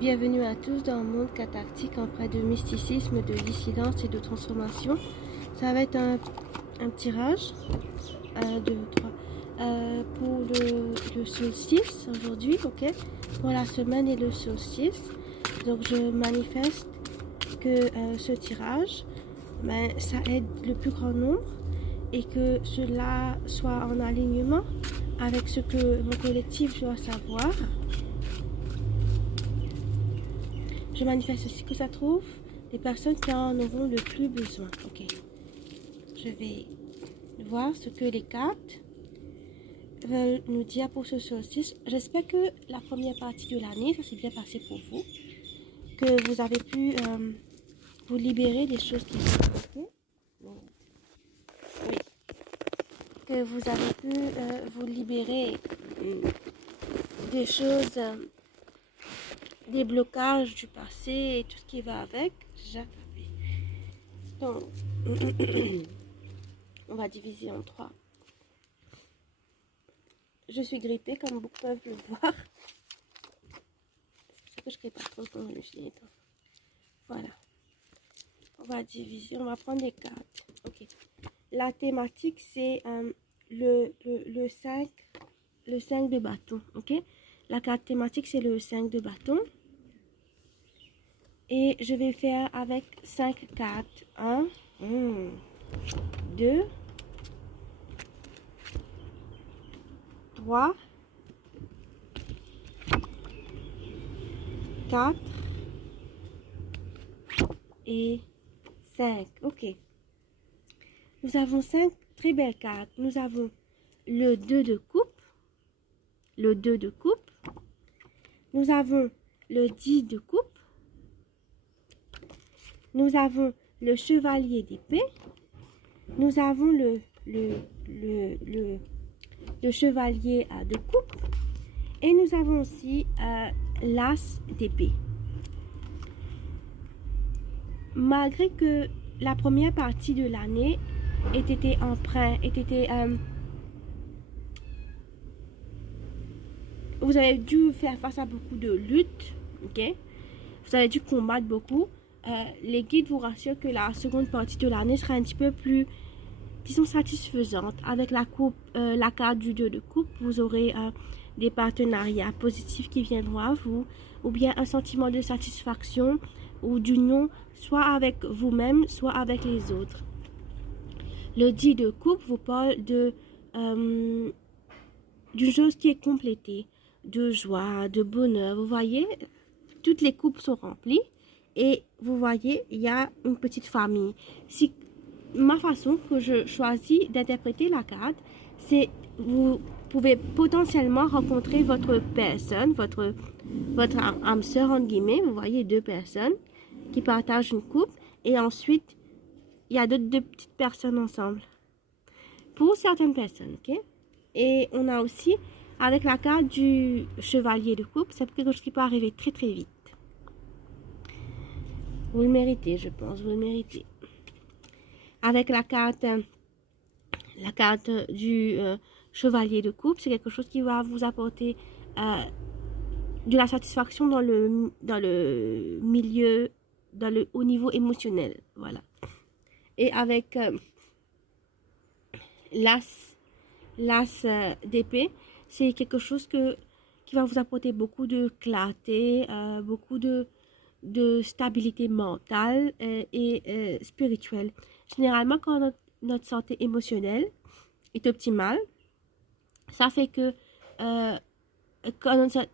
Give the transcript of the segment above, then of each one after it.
Bienvenue à tous dans un monde cathartique empreint de mysticisme, de dissidence et de transformation. Ça va être un tirage, 1, 2, 3, pour le solstice aujourd'hui, ok? Pour la semaine et le solstice. Donc je manifeste que ce tirage, ça aide le plus grand nombre et que cela soit en alignement avec ce que mon collectif doit savoir. Je manifeste aussi que ça trouve les personnes qui en auront le plus besoin. Ok. Je vais voir ce que les cartes veulent nous dire pour ce solstice. J'espère que la première partie de l'année, ça s'est bien passé pour vous. Que vous avez pu vous libérer des choses qui vous bloquaient. Oui. Que vous avez pu vous libérer des choses... des blocages du passé et tout ce qui va avec. Donc, on va diviser en 3. Je suis grippée, comme beaucoup peuvent le voir. C'est pour ça que je ne crée pas trop quand je suis éteint. Voilà. On va diviser, on va prendre des cartes. Ok. La thématique, c'est le 5 de bâton. Ok. La carte thématique, c'est le 5 de bâton. Et je vais faire avec 5 cartes. 1, 2, 3, 4 et 5. Ok. Nous avons 5 très belles cartes. Nous avons le 2 de coupe. Le 2 de coupe. Nous avons le 10 de coupe. Nous avons le chevalier d'épée. Nous avons le chevalier de coupe. Et nous avons aussi l'as d'épée. Malgré que la première partie de l'année ait été vous avez dû faire face à beaucoup de luttes, ok? Vous avez dû combattre beaucoup. Les guides vous rassurent que la seconde partie de l'année sera un petit peu plus, disons, satisfaisante. Avec la coupe, la carte du 2 de coupe, vous aurez des partenariats positifs qui viendront à vous, ou bien un sentiment de satisfaction ou d'union, soit avec vous-même, soit avec les autres. Le 10 de coupe vous parle d'une chose qui est complétée, de joie, de bonheur. Vous voyez, toutes les coupes sont remplies. Et vous voyez, il y a une petite famille. Si ma façon que je choisis d'interpréter la carte, c'est vous pouvez potentiellement rencontrer votre personne, votre âme sœur entre guillemets. Vous voyez 2 personnes qui partagent une coupe et ensuite il y a deux petites personnes ensemble. Pour certaines personnes, ok. Et on a aussi avec la carte du chevalier de coupe, c'est quelque chose qui peut arriver très très vite. Vous le méritez, je pense, vous le méritez. Avec la carte du chevalier de coupe, c'est quelque chose qui va vous apporter de la satisfaction dans le milieu, au niveau émotionnel, voilà. Et avec l'as d'épée, c'est quelque chose qui va vous apporter beaucoup de clarté, beaucoup de stabilité mentale et spirituelle. Généralement, quand notre santé émotionnelle est optimale, ça fait que quand notre santé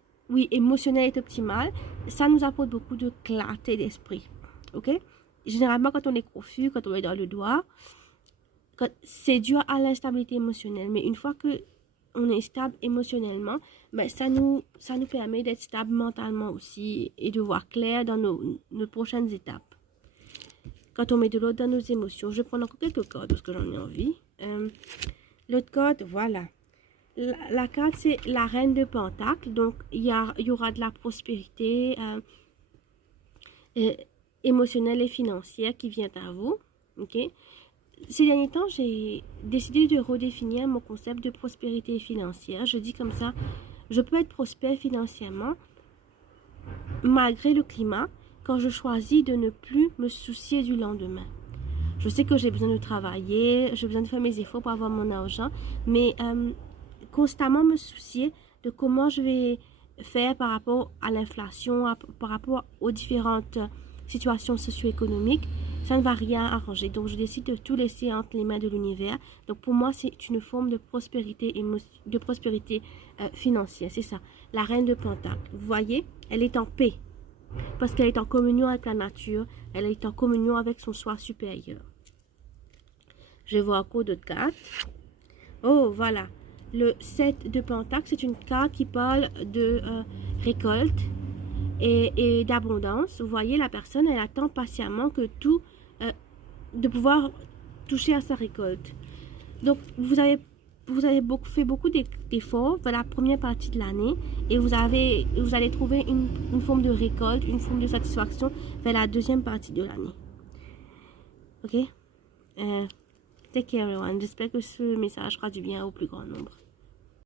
émotionnelle est optimale, ça nous apporte beaucoup de clarté d'esprit. Ok? Généralement, quand on est confus, quand on est dans le doigt, c'est dû à l'instabilité émotionnelle. Mais une fois que on est stable émotionnellement, ça nous permet d'être stable mentalement aussi et de voir clair dans nos prochaines étapes. Quand on met de l'ordre dans nos émotions, je prends encore quelques cartes parce que j'en ai envie. L'autre carte, voilà. La carte, c'est la reine de Pentacle. Donc, il y aura de la prospérité émotionnelle et financière qui vient à vous. Ok? Ces derniers temps, j'ai décidé de redéfinir mon concept de prospérité financière. Je dis comme ça, je peux être prospère financièrement malgré le climat, quand je choisis de ne plus me soucier du lendemain. Je sais que j'ai besoin de travailler, j'ai besoin de faire mes efforts pour avoir mon argent, mais constamment me soucier de comment je vais faire par rapport à l'inflation, par rapport aux différentes situations socio-économiques, ça ne va rien arranger. Donc, je décide de tout laisser entre les mains de l'univers. Donc, pour moi, c'est une forme de prospérité, financière. C'est ça. La reine de Pentacles. Vous voyez, elle est en paix. Parce qu'elle est en communion avec la nature. Elle est en communion avec son soi supérieur. Je vois un coup de carte. Oh, voilà. Le 7 de Pentacles, c'est une carte qui parle de récolte et d'abondance. Vous voyez, la personne, elle attend patiemment que tout, de pouvoir toucher à sa récolte. Donc, vous avez fait beaucoup d'efforts dans la première partie de l'année et vous allez trouver une forme de récolte, une forme de satisfaction vers la deuxième partie de l'année. Ok? Take care everyone. J'espère que ce message fera du bien au plus grand nombre.